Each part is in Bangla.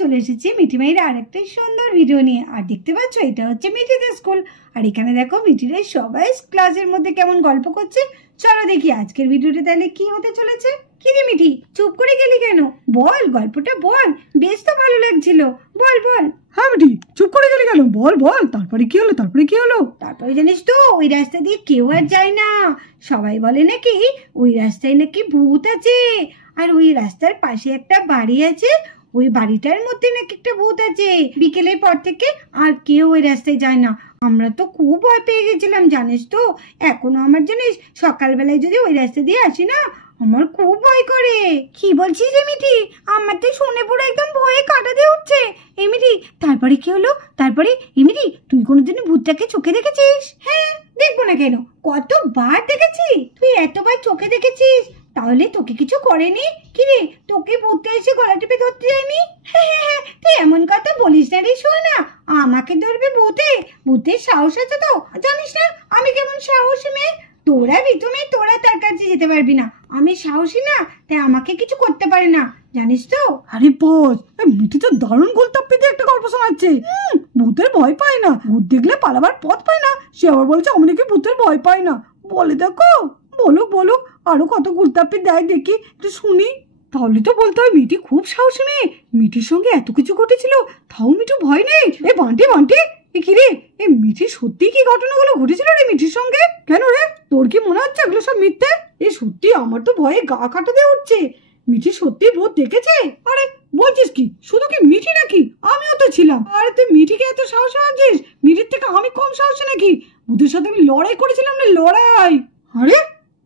চলে এসেছি মিঠি মাইর আরেকটা সুন্দর ভিডিও নিয়ে। আর দেখতে পাচ্ছ এটা হচ্ছে মিঠিদের স্কুল। আর এখানে দেখো মিঠিদের সবাই ক্লাসের মধ্যে কেমন গল্প করছে। চলো দেখি আজকের ভিডিওটা তাহলে কি হতে চলেছে। কি রে মিঠি, চুপ করে গেলি কেন? বল, গল্পটা বল, বেশ তো ভালো লাগছিল, বল বল। হ্যাঁ মিঠি, চুপ করে গেলি কেন? বল বল, তারপরে কি হলো? তারপরে জানিস তো ওই রাস্তা দিয়ে কেউ আর যায় না। সবাই বলে নাকি ওই রাস্তায় নাকি ভূত আছে। আর ওই রাস্তার পাশে একটা বাড়ি আছে, ওই বাড়িটার মধ্যে নাকি একটা ভূত আছে। বিকেলের পর থেকে আর কেউ ওই রাস্তায় যায় না। আমরা তো খুব ভয় পেয়ে গেছিলাম জানিস তো। এখনো আমার জানিস সকালবেলায় যদি ওই রাস্তা দিয়ে আসি না, আমার খুব ভয় করে। কি বলছিস রে মিঠি? আমার তো শুনে পুরো একদম ভয়ে কাটা দিয়ে উঠছে। এমিটি, তারপরে কি হলো? তারপরে এমিটি, তুই কোনোদিন ভূতটাকে চোখে দেখেছিস? হ্যাঁ, দেখবো না কেন, কতবার দেখেছি। তুই এতবার চোখে দেখেছিস, তাহলে তোকে কিছু করেনি? কি রে, তোকে ভূতটা এসে গলা টিপে ধরতে যায়নি? হ্যাঁ, তুই এমন কথা বলিস না রে। শোন না, আমাকে ধরবে ভূতে? ভূতের সাহস আছে তো? জানিস না আমি কেমন সাহসী মেয়ে। তোরা বিতুমে, তোরা তার কাছে যেতে পারবি না। আমি সাহসী না, তাই আমাকে কিছু করতে পারে না, জানিস তো। আরে বস, মিঠি তো দারুণ গোলতাপ্পি দিয়ে একটা গল্প শোনাচ্ছে। ভূতের ভয় পায় না, ভূত দেখলে পালাবার পথ পায় না। সে আবার বলছে আমি নাকি ভূতের ভয় পায় না। বলে দেখো, বলুক আরো কত গোলতাপ্পি দেয় দেখি, একটু শুনি। তাহলে তো বলতে হয় মিঠি খুব সাহসী মেয়ে। মিঠির সঙ্গে এত কিছু ঘটেছিল, তাও মিঠু ভয় নেই। এ বান্টি, কি রে, এ মিঠি সত্যি কি ঘটনাগুলো ঘটেছিল রে মিঠির সঙ্গে? কেন রে, তোর কি মনে হচ্ছে এগুলো সব মিথ্যে? এ সত্যি, আমার তো ভয়ে গা কাটা দিয়ে উঠছে। মিঠি সত্যি ভূত দেখেছে? আরে বলছিস কি, শুধু কি মিঠি নাকি, আমিও তো ছিলাম। আরে তুই মিঠিকে এত সাহস ভাবছিস? মিঠির থেকে আমি কম সাহসী নাকি? ভূতের সাথে আমি লড়াই করেছিলাম রে, লড়াই। আরে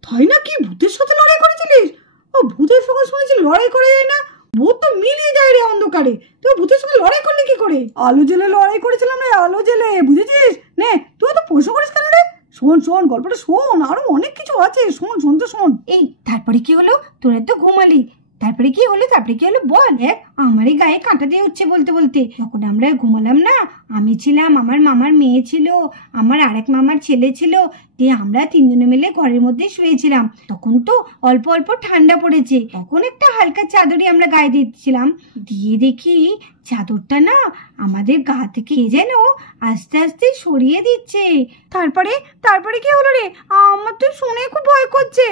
তাই নাকি, ভূতের সাথে লড়াই করেছিলিস? ও, ভূতের সঙ্গে শুনেছি লড়াই করে যায় না, ভূত তো মিলিয়ে যায় রে অন্ধকারে। তুই ভূতের সঙ্গে লড়াই করলি কি করে? আলো জেলে লড়াই করেছিলাম রে, আলো জেলে, বুঝেছিস? নে, তুই তো প্রশ্ন করিস কেন রে? শোন গল্পটা শোন, আরো অনেক কিছু আছে, শোন। এই তারপরে কি হলো? তোরা তো ঘুমালি, তারপরে কি হলো বল। দেখ আমারই গায়ে কাঁটা দিয়ে উঠছে বলতে বলতে। যখন আমরা ঘুমালাম না, আমি ছিলাম, আমার মামার মেয়ে ছিল, আমার আরেক মামার ছেলে ছিল, দিয়ে আমরা তিনজনে মিলে ঘরের মধ্যে শুয়েছিলাম। তখন তো অল্প অল্প ঠান্ডা পড়েছে, তখন একটা হালকা চাদরই আমরা গায়ে দিচ্ছিলাম। দিয়ে দেখি চাদরটা না আমাদের গা থেকে যেন আস্তে আস্তে সরিয়ে দিচ্ছে। তারপরে কি হলো রে? আমার তো শুনে খুব ভয় করছে।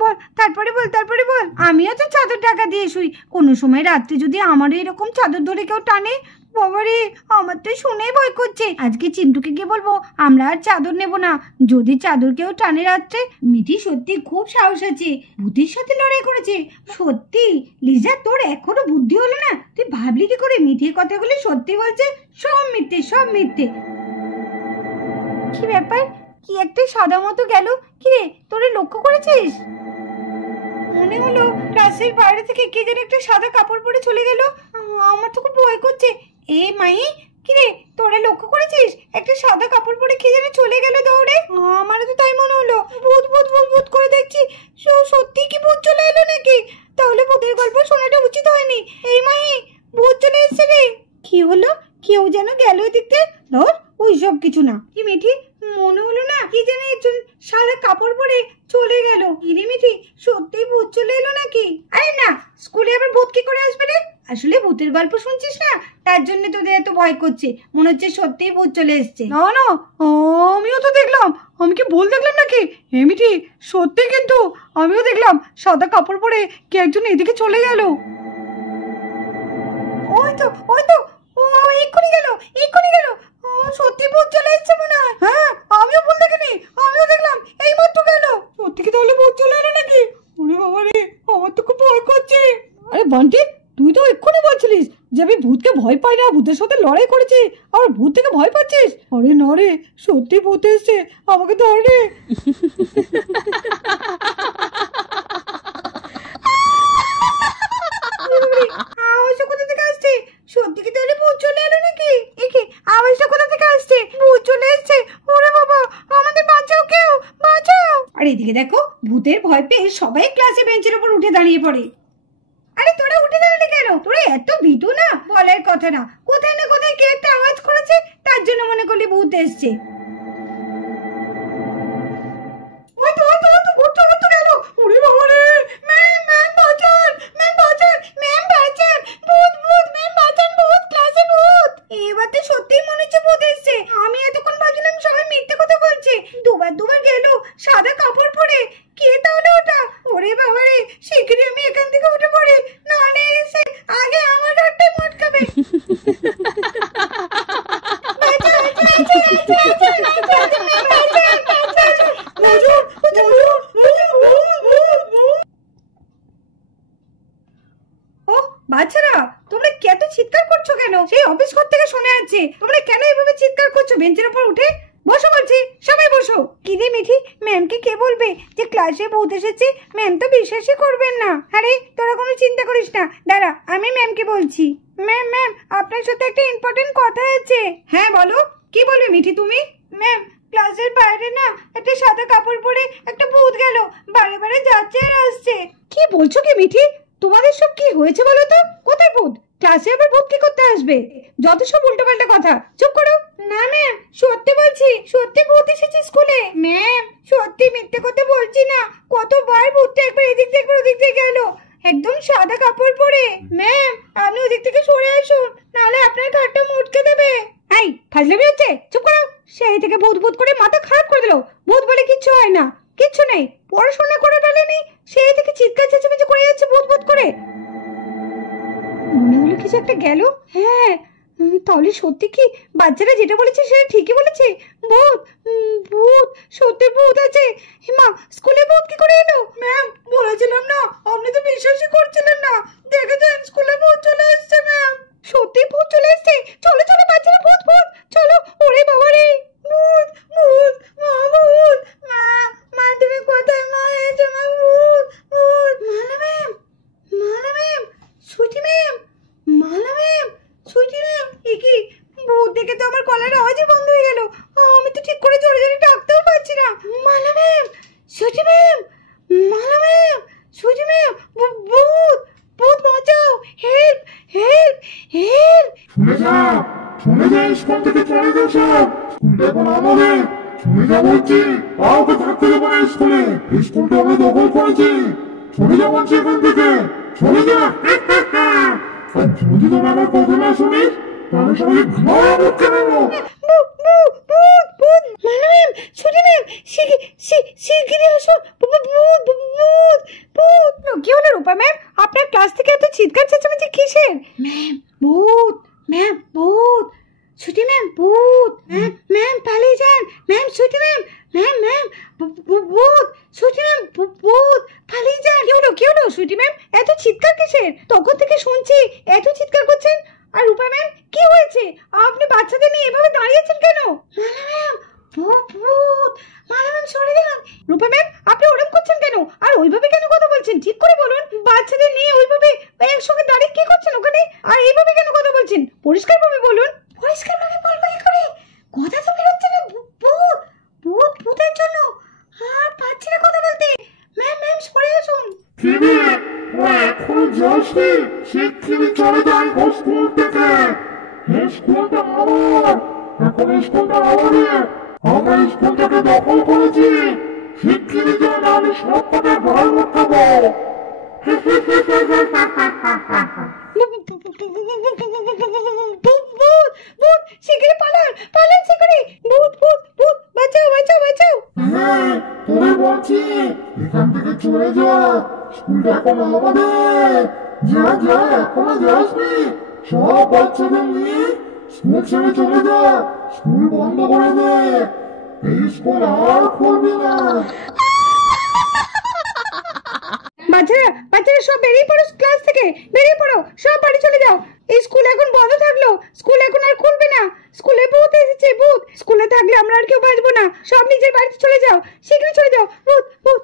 বল, তারপরে বল। আমিও তো চাদর টাকা দিয়ে শুই, কোনো সময় রাত্রে যদি আমারও এরকম চাদর ধরে কেউ টানে, বাবারে আমার তো শুনেই ভয় করছে। আজকে চিন্টুকে গিয়ে বলবো আমরা আর চাদর নেব না, যদি চাদর কেউ টানে রাত্রে। মিঠি সত্যি খুব সাহস আছে, ভূতের সাথে লড়াই করেছে। সত্যি লিজা, তোর এখনো বুদ্ধি হলো না? তুই ভাবলি কি করে মিঠির কথাগুলো সত্যি বলছে? সব মিথ্যে। কি ব্যাপার, কি একটা সাদা মতো গেল? কি রে, তোরা লক্ষ্য করেছিস? মনে হলো ক্লাসের বাইরে থেকে কে যেন একটা সাদা কাপড় পরে চলে গেল। আমার তো খুব ভয় করছে। এ মাই, কি রে, তোরা লক্ষ্য করেছিস একটা সাদা কাপড় পরে কে যেন চলে গেল দৌড়ে? আমারও তো তাই মনে হলো। ভূত করে দেখছি। সত্যি কি ভূত চলে এলো নাকি? তাহলে ভূতের গল্প শোনাটা উচিত হয়নি। এই মাহি, ভূত চলে এসেছে রে। কি হলো? কেউ যেন গেল এদিকে। ধর, ওই সব কিছু না। কি মিঠি, মনে হলো না কি যেন একজন সাদা কাপড় পরে চলে গেল। ইরে মিঠি, সত্যি ভূত চলে এলো নাকি? আরে না, স্কুলে আবার ভূত কি করে আসবে রে? আসলে ভূতের গল্প শুনছিস না, তার জন্য তোদের এত ভয় করছে। মনে হচ্ছে সত্যিই ভূত চলে এসছে। না, আমিও তো দেখলাম। আমি কি ভুল দেখলাম নাকি? হে মিঠি, সত্যি কিন্তু আমিও দেখলাম সাদা কাপড় পরে কে একজন এদিকে চলে গেল। ওই তো ও এক্ষুনি গেল। সত্যি ভূত চলে এসছে মনে হয়। হ্যাঁ, আমিও ভুল দেখিনি, আমিও দেখলাম এই মাত্র গেল। সত্যি কি তাহলে ভূত চলে এলো নাকি? ওরে বাবা রে, আমার তো খুব ভয় করছে। আরে বান্টি, তুই তো এক্ষুনি বলছিলিস যে আমি ভূতকে ভয় পাই না, ভূতের সাথে লড়াই করেছি, আবার ভূত থেকে ভয় পাচ্ছিস? আরে না রে, সত্যি ভূত এসছে, আমাকে ধর রে। আওয়াজটা কোথা থেকে আসছে? সত্যি কি তাহলে ভূত চলে এলো নাকি? একে আওয়াজটা কোথা থেকে আসছে? ভূত চলে এসছে। ওরে বাবা, আমাদের বাঁচাও, কেউ বাঁচাও। আর এদিকে দেখো, ভূতের ভয় পেয়ে সবাই ক্লাসে বেঞ্চের উপর উঠে দাঁড়িয়ে পড়ে। আরে তোরা উঠে দাঁড়ালি কেন? তোরা এত ভীতু না, বলার কথা না। কোথায় না কোথায় কে একটা আওয়াজ করেছে, তার জন্য মনে করলি ভূত এসছে। ওরে বাবা রে, ম্যাম বাঁচান, ম্যাম বাঁচান, ভূত, ম্যাম বাঁচান, ভূত। তোমরা কত চিৎকার করছো কেন? সেই অফিস ঘর থেকে শোনা যাচ্ছে। তোমরা কেন এভাবে চিৎকার করছো বেঞ্চের উপর উঠে? বসো বলছি, সবাই বসো। কি রে মিঠি, ম্যামকে কে বলবে যে ক্লাসে ভূত এসেছে? ম্যাম তো বিশ্বাসই করবেন না। আরে তোরা কোনো চিন্তা করিস না, দাঁড়া আমি ম্যামকে বলছি। ম্যাম ম্যাম, আপনার সাথে একটা ইম্পর্টেন্ট কথা আছে। হ্যাঁ বলো, কি বলবে মিঠি তুমি? ম্যাম, ক্লাসের বাইরে না একটা সাদা কাপড় পরে একটা ভূত গেল, বারে বারে যাচ্ছে আর আসছে। কি বলছো কি মিঠি? তোমাদের সব কি হয়েছে বলো তো? কোথায় ভূত? ক্লাসে আবার ভূত কি করতে আসবে? যত সব উল্টোপাল্টা কথা, চুপ করো। না ম্যাম, সত্যি বলছি, সত্যি ভূত এসেছে স্কুলে। ম্যাম, সত্যি মিথ্যে কথা বলছি না। কতবার ভূতটা একবার এদিক থেকে একবার ওদিক থেকে গেল, একদম সাদা কাপড় পরে। ম্যাম, আপনি ওদিক থেকে সরে আসুন, নাহলে আপনার ঘাটটা মুটকে দেবে। এই ফাজলামি হচ্ছে, চুপ করো। সেই থেকে ভূত ভূত করে মাথা খারাপ করে দিল। ভূত বলে কিচ্ছু হয় না, কিচ্ছু নেই। পড়াশোনা করে ফেলেনি, সেই থেকে চিৎকার চেঁচামেচি করে যাচ্ছে ভূত ভূত করে। মনে হলো কিছু একটা গেল। হ্যাঁ, তাহলে সত্যি কি বাচ্চারা যেটা বলেছে সেটা ঠিকই বলেছে? ভূত, ভূত, সত্যি ভূত আছে। মা, স্কুলে ভূত কি করে এলো? ম্যাম, বলেছিলাম না, আপনি তো বিশ্বাসই করছিলেন না। দেখেছেন স্কুলে ভূত চলে এসেছে। ম্যাম, সত্যি ভূত চলে এসেছে। চলো চলো বাচ্চারা, ভূত ভূত, চলো। ওরে বাবা রে, ভূত ভূত, মা ভূত, মা, মা তুমি কোথায়? মা এসে, মা ভূত ভূত। মালা ম্যাম, মালা ম্যাম, সুইটি ম্যাম, মালা ম্যাম, সুইটি ম্যাম, কি ভূত দেখে তো আমার গলার আওয়াজই বন্ধ হয়ে গেল। আমি তো ঠিক করে জোরে জোরে ডাকতেও পারছি না। মালা ম্যাম, সুইটি ম্যাম, মালা ম্যাম, সুইটি ম্যাম, ভূত ভূত বাঁচাও, হেল্প হেল্প হেল্প। শুনে যা, শুনে যা, স্কুল থেকে চলে যা সব। স্কুলটা এখন আমাদের। শুনে যা বলছি, কাউকে থাকতে দেবো না স্কুলে। স্কুলটা আমরা দখল করেছি। চলে যা বলছি এখান থেকে, চলে যা। আর যদি তোমরা আমার কথা না শুনিস, তাহলে সবাই ঘাড় মুখে নেবো। কি হলো রূপা ম্যাম? আপনার ক্লাস থেকে এত চিৎকার চেঁচামেচি কিসের? ম্যাম, ভূত। ম্যাম, ভূত। ছুটি ম্যাম, ভূত। ম্যাম, ম্যাম পালিয়ে যান। ম্যাম, ছুটি ম্যাম, ম্যাম ম্যাম, ভূত। ছুটি ম্যাম, ভূত, পালিয়ে যান। কি হলো সুইটি ম্যাম? এত চিৎকার কিসের? তখন থেকে শুনছি এত চিৎকার করছেন। আর রূপা ম্যাম, কি হয়েছে? আপনি বাচ্চাদের নিয়ে এভাবে দাঁড়িয়েছেন কেন? মালা ম্যাম, ভূত। মালা ম্যাম সরে যান। রূপা ম্যাম, আপনি ওরকম করছেন কেন? আর ওইভাবে কেন কথা বলছেন? ঠিক করে বলুন। বাচ্চাদের নিয়ে ওইভাবে একসঙ্গে দাঁড়িয়ে কি করছেন ওখানে? আর এইভাবে কেন কথা বলছেন? পরিষ্কারভাবে বলুন। পরিষ্কারভাবে বলবো কি করে? কথা তো বেরোচ্ছে না। ভূত ভূত, ভূতের জন্য আর পাচ্ছি না কথা বলতে। ম্যাম ম্যাম সরে আসুন। কি রে, ও এখন যাসনি? শিগগিরই চলে যাই স্কুল থেকে। এই স্কুলটা আমার, এখন স্কুলটা আমাদের। আমরা স্কুলটাকে দখল করেছি। শিগগিরই যা, নাহলে সব কটা ঘাড় মুখাবো। ভূত ভূত, শিগগিরই পালান, পালান শিগগিরই। ভূত ভূত ভূত, বাঁচাও বাঁচাও বাঁচাও। হ্যাঁ, তোরে বলছি, এখান থেকে চলে যা। স্কুলটা এখন আমাদের। যা যা, এখনো যাসনি? সব বাচ্চাদের নিয়ে স্কুল ছেড়ে চলে যা। স্কুল বন্ধ করে দে। এই স্কুল আর খুলবি না। বাচ্চারা বাচ্চারা সব বেরিয়ে পড়ো ক্লাস থেকে, বেরিয়ে পড়ো, সব বাড়ি চলে যাও। এই স্কুল এখন বন্ধ থাকলো, স্কুল এখন আর খুলবে না। স্কুলে ভূত এসেছে, ভূত। স্কুলে থাকলে আমরা আর কেউ বাঁচবো না। সব নিজের বাড়িতে চলে যাও, শীঘ্রই চলে যাও। ভূত ভূত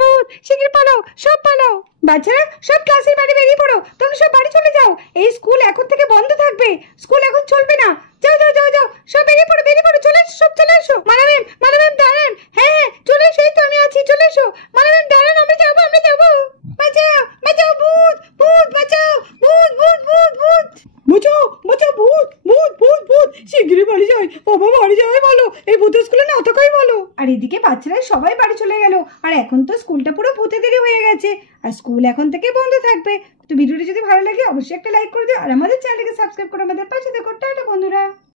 ভূত, শীঘ্রই পালাও, সব পালাও। বাচ্চারা সব ক্লাসের বাইরে বেরিয়ে পড়ো, তোমরা সব বাড়ি চলে যাও। এই স্কুল এখন থেকে বন্ধ থাকবে, স্কুল এখন চলবে না। যাও যাও যাও যাও, সব বেরিয়ে পড়ো, বেরিয়ে পড়ো, চলে এসো, সব চলে এসো। মালা ম্যাম দাঁড়ান। হ্যাঁ হ্যাঁ, চলে এসো, এই তো আমি আছি, চলে এসো। মালা ম্যাম দাঁড়ান, আমরা যাবো, আমরা যাবো। বাঁচাও বাঁচাও, ভূত ভূত, বাঁচাও, ভূত ভূত ভূত ভূত, বাঁচাও বাঁচাও, ভূত ভূত ভূত ভূত, শিগগিরই বাড়ি যাই। বাবা, বাড়ি যাওয়াই ভালো, এই ভূতের স্কুলে না থাকাই ভালো। আর এদিকে বাচ্চারা সবাই বাড়ি চলে গেল। আর এখন তো স্কুলটা পুরো ভূতেদেরই হয়ে গেছে, আর স্কুল এখন থেকে বন্ধ থাকবে। তো ভিডিওটি যদি ভালো লাগে অবশ্যই একটা লাইক করে দিও, আর আমাদের চ্যানেলকে সাবস্ক্রাইব করে আমাদের পাশে দেখো। টাটা বন্ধুরা।